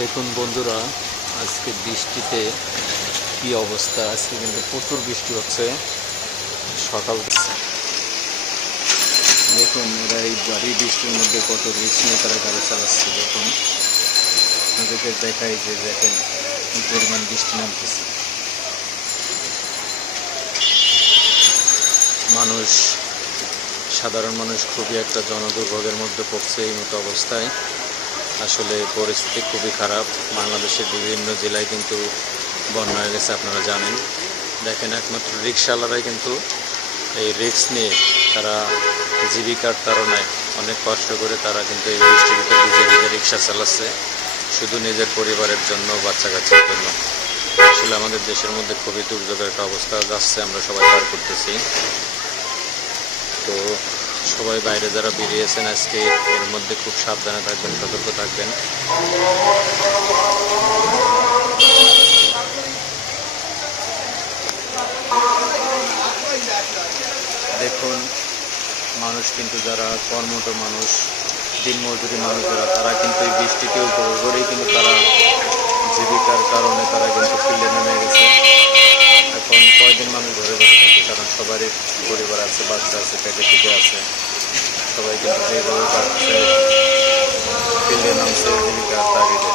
দেখুন বন্ধুরা, আজকে বৃষ্টিতে কি অবস্থা। আজকে কিন্তু প্রচুর বৃষ্টি হচ্ছে সকাল। দেখুন এরা এই ভারী বৃষ্টির মধ্যে কত রিস্ক নিয়ে তারা গাড়ি চালাচ্ছে। দেখুন আপনাদেরকে দেখাই যে দেখেন কি পরিমাণ বৃষ্টি নামতেছে। মানুষ, সাধারণ মানুষ খুবই একটা জনদুর্ভোগের মধ্যে পড়ছে এই মতো অবস্থায়। আসলে পরিস্থিতি খুবই খারাপ। বাংলাদেশের বিভিন্ন জেলায় কিন্তু বন্যা হয়ে গেছে, আপনারা জানেন। দেখেন একমাত্র রিক্সাওয়ালারাই কিন্তু এই রিস্ক নিয়ে তারা জীবিকার তাড়নায় অনেক কষ্ট করে তারা কিন্তু এই বৃষ্টির ভিতরে ভিজে ভিজে রিক্সা চালাচ্ছে, শুধু নিজের পরিবারের জন্য, বাচ্চা কাচ্চার জন্য। আসলে আমাদের দেশের মধ্যে খুবই দুর্যোগের একটা অবস্থা যাচ্ছে, আমরা সবাই পার করতেছি। তো সবাই বাইরে যারা বেরিয়েছেন আজকে এর মধ্যে খুব সাবধানে থাকবেন, সতর্ক থাকবেন। দেখুন মানুষ কিন্তু যারা কর্মঠ মানুষ, দিনমজুরি মানুষ যারা, তারা কিন্তু এই বৃষ্টিকে উপভোগ করেই কিন্তু তারা জীবিকার কারণে তারা কিন্তু ফিল্ডে নেমে গেছে। এখন কয়দিন মানুষ ঘরে বসে থাকে, কারণ সবারই পরিবার আছে, বাচ্চা আছে, পেটে খিদে আছে। সবাই কিন্তু যেভাবে পাচ্ছে ফিল্ডে নামছে জীবিকার তাগিদে।